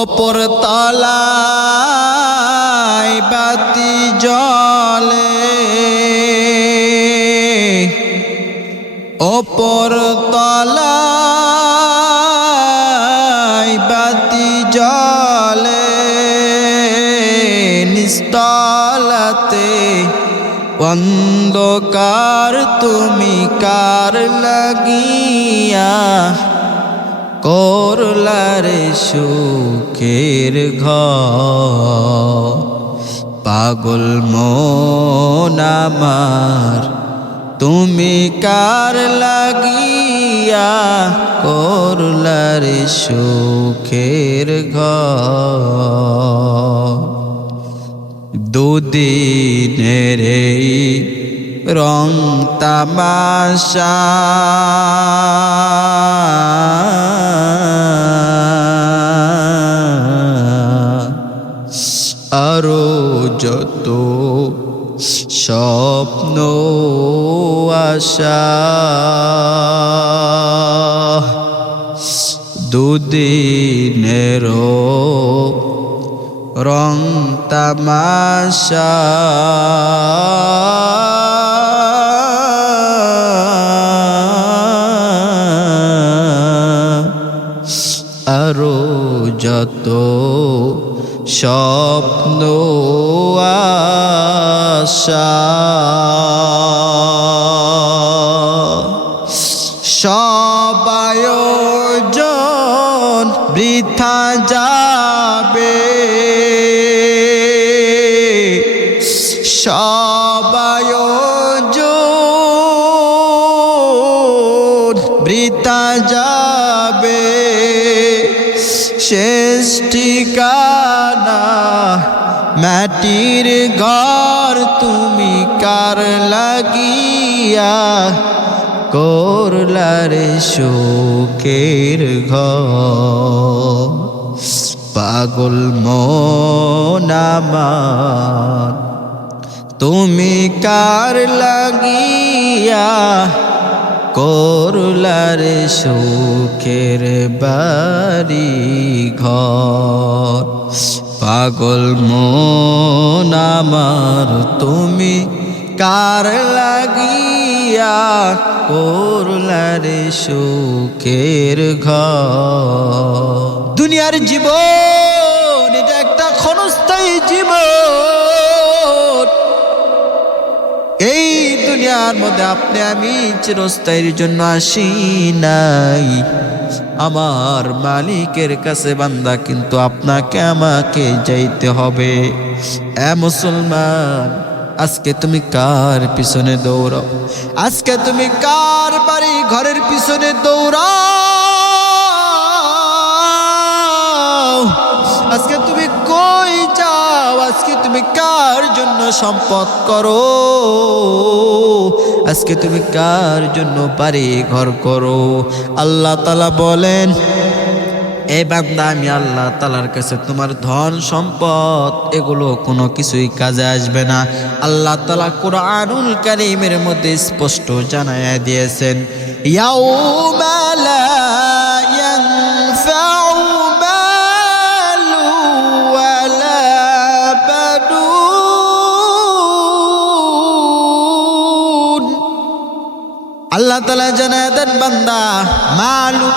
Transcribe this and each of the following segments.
ওপর তলায় বাতি জ্বলে, ওপর তলায় বাতি জ্বলে, নিস্তলাতে অন্ধকার তুমি কার লাগিয়া করলারে সুখের ঘর। পাগল মন আমার তুমি কার লাগিয়া করলারে সুখের ঘর। দুদিনের এই রং তামাশা আরো যত স্বপ্ন আশা, দুদিনের রং তামাশা আরো যত স্বপ্ন আশা, সব আয়োজন বৃথা যাবে, সব আয়োজন বৃথা যাবে, শেষ ঠিকানা মাটির ঘর তুমি কার লাগিয়া করলারে সুখের ঘর। পাগল মন আমার তুমি কার লাগিয়া করলারে সুখের বাড়ি ঘর। পাগল মন আমার তুমি কার লাগিয়া করলারে সুখের ঘর। দুনিয়ার জীবন এটা একটা ক্ষণস্থায়ী জীবন, এই দুনিয়ার মধ্যে আপনি আমি চিরস্থায়ীর জন্য আসি নাই। আমার মালিকের কাছে বান্দা কিন্তু আপনাকে আমাকে যাইতে হবে। এ মুসলমান, আজকে তুমি কার পিছনে দৌড়াও? আজকে তুমি কার বাড়ি ঘরের পিছনে দৌড়াও? আজকে তুমি কই যাও? আজকে তুমি কার জন্য সম্পদ করো? আজকে তুমি কার জন্য বাড়ি ঘর করো? আল্লাহ তাআলা বলেন, এ বান্দা, আমি আল্লাহ তাআলার কাছে তোমার ধন সম্পদ এগুলো কোনো কিছুই কাজে আসবে না। আল্লাহ তাআলা কুরআনুল কারীমের মধ্যে স্পষ্ট জানায়া দিয়েছেন, ইয়াউমা লা ইয়ানফাউ মালু ওয়ালা বানুন। আল্লাহ তাআলা জানায়া দেন, বান্দা, মালু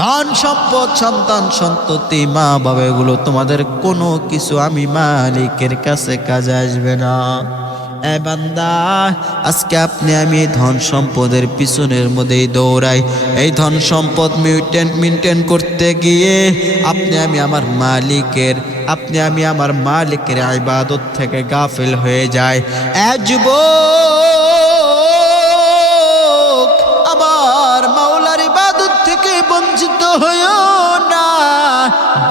ধন সম্পদ, সন্তান সন্ততি, মা বাবা, এগুলো তোমাদের কোনো কিছু আমি মালিকের কাছে কাজে আসবে না। এ বান্দা, আজকে আপনি আমি ধন সম্পদের পিছনের মধ্যেই দৌড়াই। এই ধন সম্পদ মেনটেন করতে গিয়ে আপনি আমি আমার মালিকের ইবাদত থেকে গাফিল হয়ে যায়। এ যুবক, আমার মাওলার ইবাদত থেকে বঞ্চিত হইও না।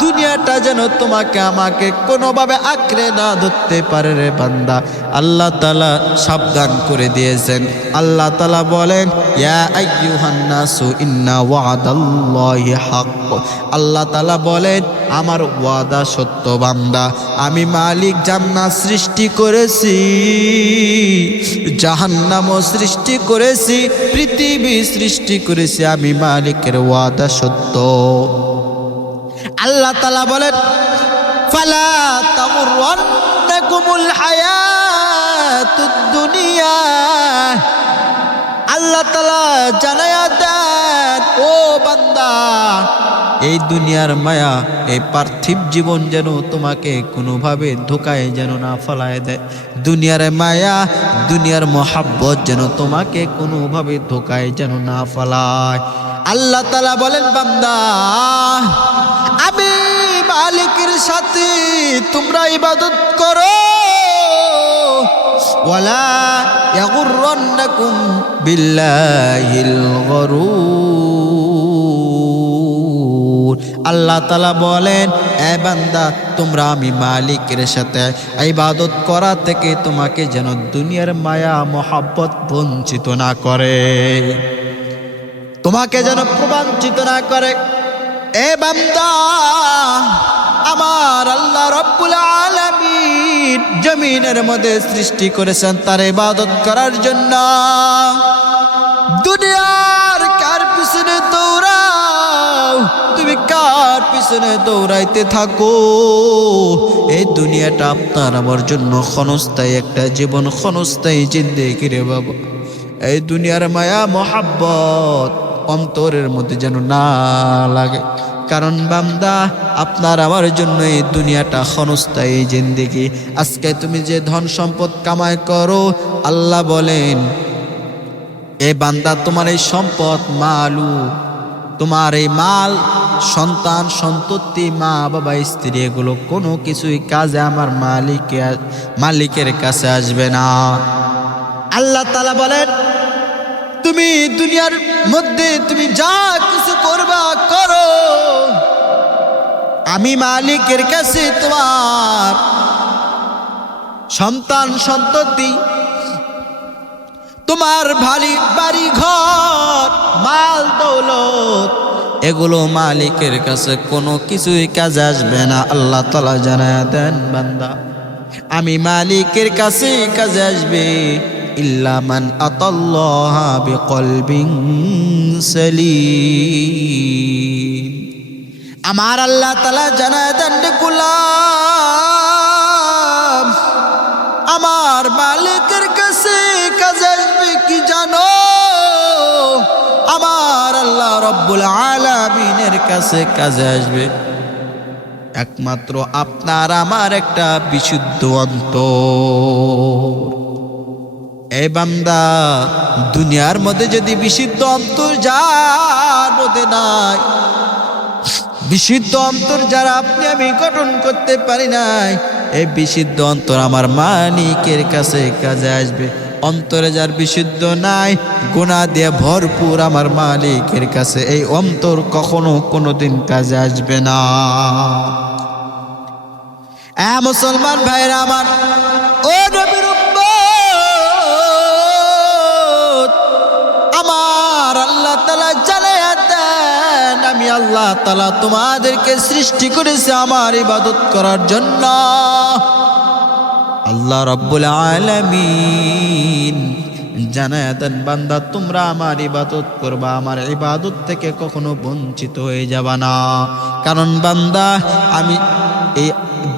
দুনিয়াটা যেন তোমাকে আমাকে কোনোভাবে আঁকড়ে না ধরতে পারে রে বান্দা। আল্লাহ তাআলা সাবধান করে দিয়েছেন। আল্লাহ তাআলা বলেন, ইয়া আইয়ুহান নাসু ইন্না ওয়াদাল্লাহি হক। আল্লাহ তাআলা বলেন, আমার ওয়াদা সত্য বান্দা। আমি মালিক জান্নাত সৃষ্টি করেছি, জাহান্নামও সৃষ্টি করেছি, পৃথিবী সৃষ্টি করেছি। আমি মালিকের ওয়াদা সত্য। আল্লাহ আল্লাহ তাআলা বলেন ফালা তাগুররান্নাকুমুল হায়াতুদ দুনিয়া। আল্লাহ তাআলা জানায়া দেন ও বান্দা, এই দুনিয়ার মায়া, এই পার্থিব জীবন যেন তোমাকে কোনোভাবে ধোকায় যেন না ফেলায় দেয়। দুনিয়ার মায়া, দুনিয়ার মহাব্বত যেন তোমাকে কোনোভাবে ধোকায় যেন না ফেলায়। আল্লাহ তাআলা বলেন বান্দা, আমি মালিকের সাথে তোমরা ইবাদত করো, ওয়ালা ইয়াগুররান্নাকুম বিল্লাহিল গরুর। আল্লাহ তাআলা বলেন, এ বান্দা, তোমরা আমি মালিকের সাথে ইবাদত করা থেকে তোমাকে যেন দুনিয়ার মায়া মহাব্বত বঞ্চিত না করে, তোমাকে যেন প্রবঞ্চিত না করে। এ বান্দা, আমার আল্লাহ রব্বুল আলামিন জমিনের মধ্যে সৃষ্টি করেছেন তার ইবাদত করার জন্য। দুনিয়ার কার পিছনে দৌড়াও, তুমি কার পিছনে দৌড়াইতে থাকো? এই দুনিয়াটা আপনার আমার জন্য ক্ষণস্থায়ী একটা জীবন, ক্ষণস্থায়ী জিন্দেগি রে বাবা। এই দুনিয়ার মায়া মহাব্বত অন্তরের মধ্যে যেন না লাগে, কারণ বান্দা আপনার আমার জন্য এই দুনিয়াটা ক্ষণস্থায়ী জিন্দেগি। আজকে তুমি যে ধন সম্পদ কামাই করো, আল্লাহ বলেন, এ বান্দা, তোমার এই সম্পদ মালু, তোমার এই মাল, সন্তান সন্ততি, মা বাবা, স্ত্রী, এগুলো কোনো কিছুই কাজে আমার মালিকের কাছে আসবে না। আল্লাহ তাআলা বলেন, তুমি দুনিয়ার মধ্যে তুমি যা কিছু করবা করো, আমি মালিকের কাছে তোমার সন্তান সন্ততি, তোমার বাড়ি ঘর, মাল দৌলত, এগুলো মালিকের কাছে কোনো কিছুই কাজে আসবে না। আল্লাহ তাআলা জানায়া দেন বান্দা, আমি মালিকের কাছে কাজে আসবে ইল্লা মান আতাল্লাহা বিকলবিন সালিম। আমার আল্লাহ তাআলা জানায়া দেন গোলাম, আমার মালিকের কাছে কাজে আসবে কি জানো? আমার আল্লাহ রব্বুল আলামিনের কাছে কাজে আসবে একমাত্র আপনার আমার একটা বিশুদ্ধ অন্তর। এই বান্দা, দুনিয়ার মধ্যে যদি বিশুদ্ধ অন্তর যার মধ্যে নাই, বিশুদ্ধ অন্তর যারা আপনি আমি গঠন করতে পারি নাই, এই বিশুদ্ধ অন্তর আমার মালিকের কাছে কাজে আসবে। অন্তরে যার বিশুদ্ধ নাই, গুনাহ দিয়ে ভরপুর, আমার মালিকের কাছে এই অন্তর কখনো কোনোদিন কাজে আসবে না। মুসলমান ভাইরা আমার, ও নবীর উম্মত, আমার আল্লাহ তাআলা জানায়া দেন, আমি আল্লাহ তাআলা তোমাদেরকে সৃষ্টি করেছি আমার ইবাদত করার জন্য। আল্লাহ রাব্বুল আলামিন জানায়া দেন, বান্দা, তোমরা আমার ইবাদত করবা, আমার ইবাদত থেকে কখনো বঞ্চিত হয়ে যাবা না। কারণ বান্দা, আমি এই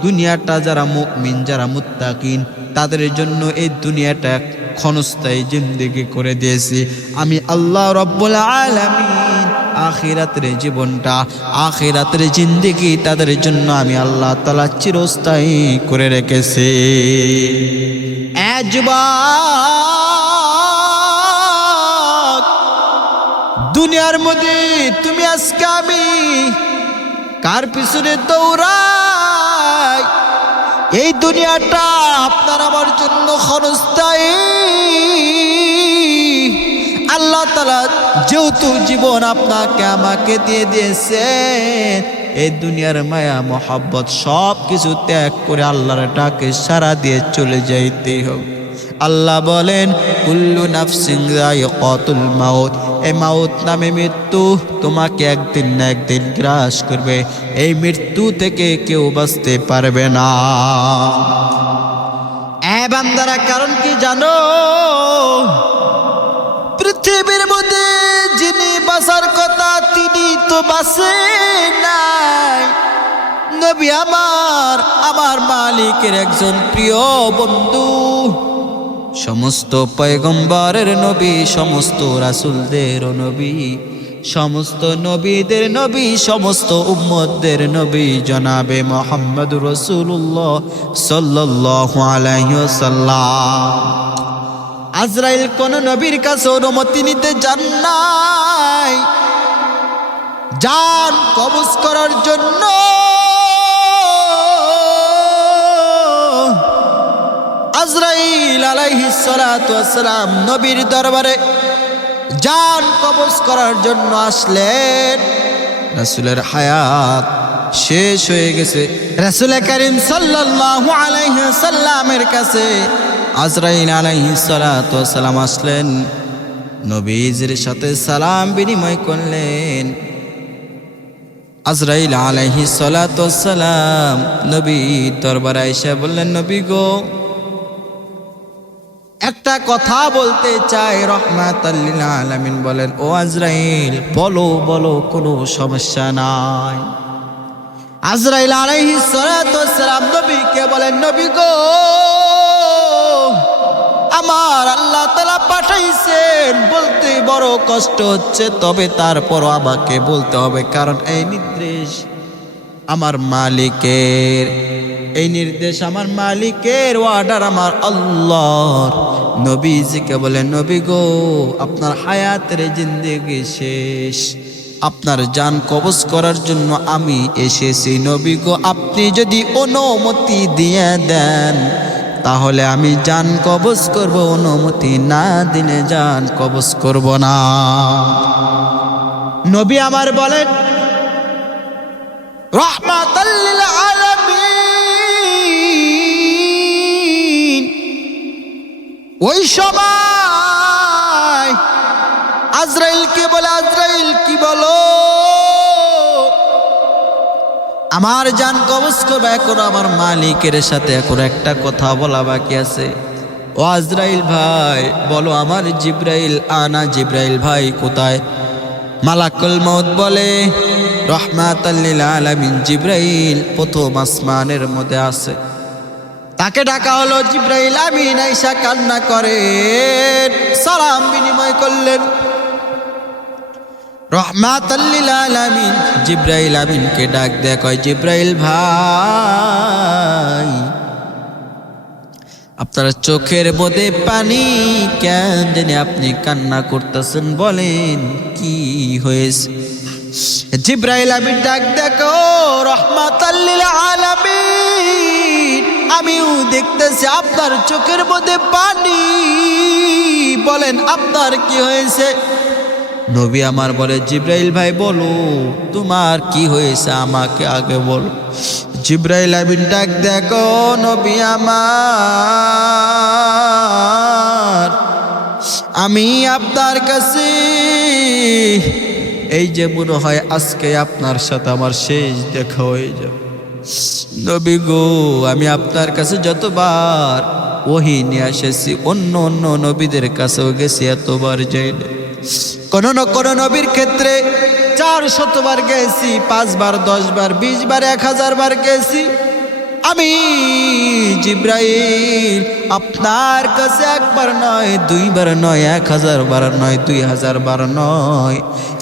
দুনিয়াটা যারা মুমিন, যারা মুত্তাকিন, তাদের জন্য এই দুনিয়াটা ক্ষণস্থায়ী জিন্দেগি করে দিয়েছি আমি আল্লাহ রাব্বুল আলামিন। আখিরাতের জীবনটা, আখিরাতের জিন্দেগি তাদের জন্য আমি আল্লাহ তাআলা চিরস্থায়ী করে রেখেছি। যুবক, দুনিয়ার মধ্যে তুমি আজকে আমি কার পিছনে দৌড়াই? এই দুনিয়াটা আপনার আমার জন্য ক্ষণস্থায়ী। আল্লাহ তাআলা যেহেতু জীবন আপনাকে আমাকে দিয়ে দিয়েছেন, এই দুনিয়ার মায়া মহব্বত সব কিছু ত্যাগ করে আল্লাহর ডাকে সাড়া দিয়ে চলে যাইতেই হবে। আল্লাহ বলেন, কুল্লু নাফসিন যায়িকাতুল মাউত, এই মাউত নামে মৃত্যু তোমাকে একদিন না একদিন গ্রাস করবে। এই মৃত্যু থেকে কেউ বাঁচতে পারবে না। বান্দারা, কারণ কি জানো? পৃথিবীর মধ্যে যিনি বাঁচার কথা তিনি তো বাঁচে নাই। নবী আমার মালিকের একজন প্রিয় বন্ধু, সমস্ত পয়গম্বরের নবী, সমস্ত রাসূলদের নবী, সমস্ত নবীদের নবী, সমস্ত উম্মতদের নবী জনাবে মুহাম্মদুর রাসূলুল্লাহ সাল্লাল্লাহু আলাইহি ওয়াসাল্লাম। আজরাইল কোন নবীর কাছে অনুমতি নিতে যান নাই জান কবজ করার জন্য। আজরাইল আলাইহিস সালাতু ওয়াস সালাম নবীর দরবারে জান কবজ করার জন্য আসলেন। রাসূলের হায়াত শেষ হয়ে গেছে। রাসূল করিম সাল্লাল্লাহু আলাইহি ওয়াসাল্লামের কাছে আজরাইল আলাইহিস সালাতু ওয়াস সালাম আসলেন, নবীজির সাথে সালাম বিনিময় করলেন। আজরাইল আলাইহিস সালাতু ওয়াস সালাম নবীর দরবারে এসে বললেন, নবী গো, একটা কথা বলতে চাই। রহমাতাল লিল আলামিন বলেন, ও আজরাইল বলো বলো, কোনো সমস্যা নাই। আজরাইল আলাইহিস সালাতু ওয়াস সালাম নবীকে বলেন, নবী গো, আমার আল্লাহ তাআলা পাঠাইছেন, বলতে বড় কষ্ট হচ্ছে, তবে তারপরও আমাকে বলতে হবে, কারণ এই নির্দেশ আমার মালিকের, এই নির্দেশ আমার মালিকের, অর্ডার আমার আল্লাহর। নবীজিকে বলেন, নবী গো, আপনার হায়াতের জিন্দেগি শেষ, আপনার জান কবজ করার জন্য আমি এসেছি। নবী গো, আপনি যদি অনুমতি দিয়ে দেন তাহলে আমি জান কবজ করব, অনুমতি না দিলে জান কবজ করব না। নবী আমার বলেন, রাহমাতাল লিল আলামিন, ওই সময় আজরাইলকে বলে, আজরাইল কি বলো, আমার জান কবজ করবে, এখন আমার মালিকের সাথে এখন একটা কথা বলা বাকি আছে। ও আজরাইল ভাই বলো, আমার জিব্রাইল আনা জিব্রাইল ভাই কোথায়? মালাকুল মউত বলে, রহমাতাল লিল আলামিন জিব্রাইল প্রথম আসমানের মধ্যে আছে। তাকে ডাকা হলো, জিব্রাইল আমিন আইসা কান্না করেন, সালাম বিনিময় করলেন। রহমাতাল লিল আলামিন জিব্রাইল আমিনকে ডাক দেয়া কয়, জিব্রাইল ভাই, আপনার চোখের মধ্যে পানি কেন জানি আপনি কান্না করতেছেন, বলেন কি হয়েছে? জিব্রাইল আমিন ডাক দেখো, রহমাতাল লিল আলামিন, আমিও দেখতেছি আপনার চোখের মধ্যে পানি, বলেন আপনার কি হয়েছে? নবী আমার বলে, জিব্রাইল ভাই বলো তোমার কি হয়েছে, আমাকে আগে বলো। জিব্রাইল আমিন ডাক দেখো, নবী আমার, আমি আপনার কাছে এই যে মনে হয় আজকে আপনার সাথে আমার শেষ দেখা হয়ে যাবে। নবী গো, আমি আপনার কাছে যতবার ওহী নিয়ে এসেছি, অন্য অন্য নবীদের কাছেও গেছি, এতবার যাই না। কোন নবীর ক্ষেত্রে 400 বার গেছি, 5 বার, 10 বার, 20 বার, 1000 বার গেছি। আমি জিব্রাইল আপনার কাছে একবার নয়, 2 বার নয়, 1000 বার নয়, 2000 বার নয়,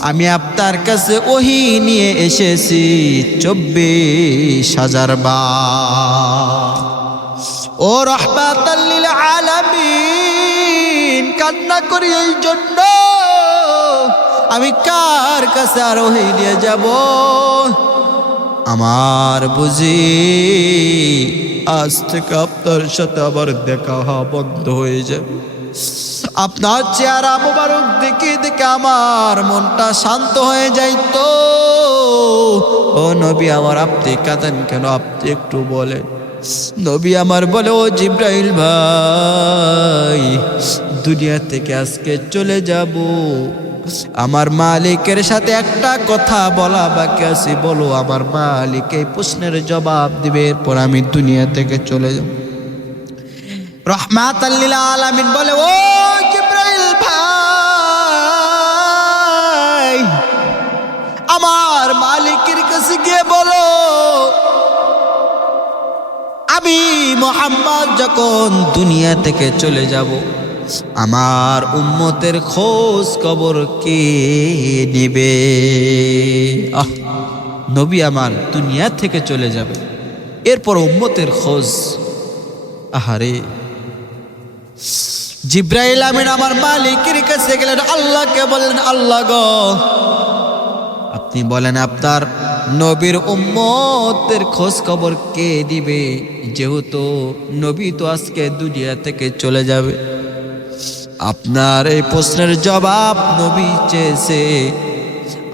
আমি আপনার কাছে ওহী নিয়ে এসেছি 24,000 বার। ও রহমাতাল লিল আলামিন, কান্না করি এই জন্য, আমি কার কাছে আর ওহী নিয়ে যাব? আমার বুঝি আজ থেকে আপনার সাথে আবার দেখা হওয়া বন্ধ হয়ে যাবে। আপনার চেহারা মোবারক দেখে দেখে আমার মনটা শান্ত হয়ে যাইতো। ও নবী আমার, আপনি কাঁদেন কেন? আপনি একটু বলেন। নবী আমার বলে, ও জিব্রাইল ভাই, দুনিয়া থেকে আজকে চলে যাব, আমার মালিকের সাথে একটা কথা বলা বাকি আছে, বলো আমার মালিক এই প্রশ্নের জবাব দিবে, এরপর আমি দুনিয়া থেকে চলে যাব। রহমাতাল লিল আলামিন বলে, ও জিব্রাইল ভাই, আমার মালিকের কাছে গিয়ে বলো আমি মুহাম্মদ যখন দুনিয়া থেকে চলে যাব, আমার উম্মতের খোঁজ খবর কে নেবে? নবী আমার দুনিয়া থেকে চলে যাবে, এরপর উম্মতের খোঁজ। আহারে, জিব্রাইল আমিন আমার মালিকের কাছে গেলেন, আল্লাহকে বললেন, আল্লাহ গো, আপনি বলেন আপনার নবীর উম্মতের খোঁজ খবর কে দিবে? যেহেতু নবী তো আজকে দুনিয়া থেকে চলে যাবে, আপনার এই প্রশ্নের জবাব নবী চেয়েছে।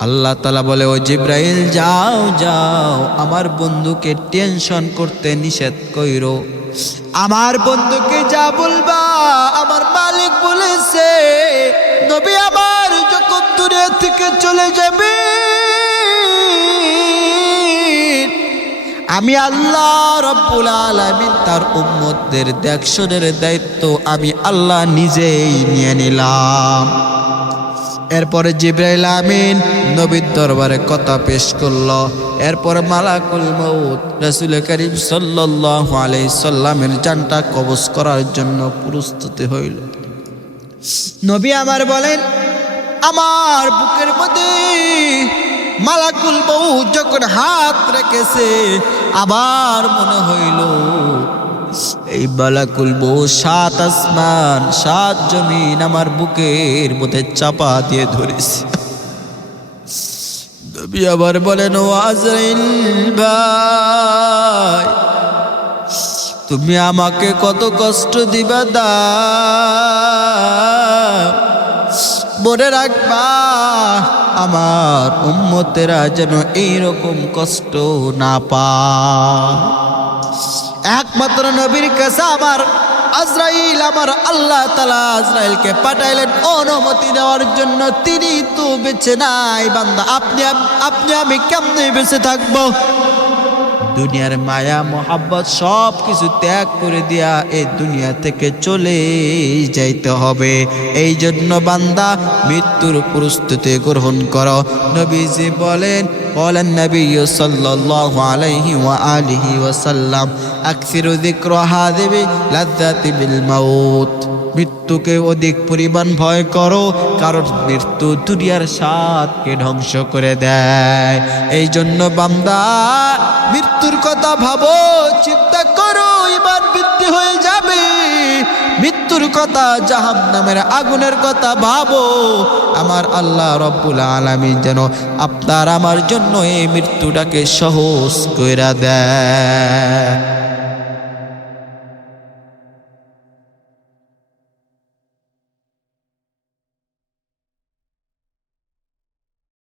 আল্লাহ তাআলা বলে, ও জিব্রাইল যাও যাও, আমার বন্ধুকে টেনশন করতে নিষেধ কইরো। আমার বন্ধুকে যা বলবা আমার মালিক বলেছে, নবী আমার যখন দুনিয়া থেকে চলে যাবে, আমি আল্লাহ রাব্বুল আলামিন তার উম্মতদের দেখশনের দায়িত্ব আমি আল্লাহ নিজেই নিয়ে নিলাম। এরপরে জিব্রাইল আমিন নবীর দরবারে কথা পেশ করলো। এরপর মালাকুল মউত রাসূল করিম সাল্লাল্লাহু আলাইহি সাল্লামের জানটা কবজ করার জন্য প্রস্তুত হইল। নবী আমার বলেন, আমার বুকের মধ্যে মালাকুল মউত যখন হাত রেখেছে, আবার মনে হইল এই মালাকুল মউত 7 আসমান 7 জমিন আমার বুকের মধ্যে চাপা দিয়ে ধরেছে। নবী আবার বলেন, ও আজরাইল ভাই, তুমি আমাকে কত কষ্ট দিবা, মনে রাখবা আমার উম্মতেরা যেন এইরকম কষ্ট না পায়। একমাত্র নবীর কাছে আমার আজরাইল, আমার আল্লাহ তাআলা আজরাইলকে পাঠাইলেন অনুমতি দেওয়ার জন্য। তিনি তো বেঁচে নাই। বান্দা, আপনি আমি কেমনে বেঁচে থাকবো? দুনিয়ার মায়া মোহাব্বত সব কিছু ত্যাগ করে দিয়া এই দুনিয়া থেকে চলে যাইতে হবে। এই জন্য বান্দা মৃত্যুর প্রস্তুতি গ্রহণ করো। নবীজি বলেন, বলেন নবী সাল্লাল্লাহু আলাইহি ওয়া আলিহি ওয়াসাল্লাম, আকসিরু যিকরা হাযিহি লাযযাতি বিল মাউত, মৃত্যুকে অধিক পরিমাণ ভয় করো, কারণ মৃত্যু দুনিয়ার স্বাদকে ধ্বংস করে দেয়। এই জন্য বান্দা মৃত্যুর কথা ভাবো, চিন্তা করো, ঈমান বৃদ্ধি হয়ে যাবে। মৃত্যুর কথা, জাহান্নামের আগুনের কথা ভাবো। আমার আল্লাহ রব্বুল আলামিন যেন আপনার আমার জন্য এই মৃত্যুটাকে সহজ কইরা দেয়।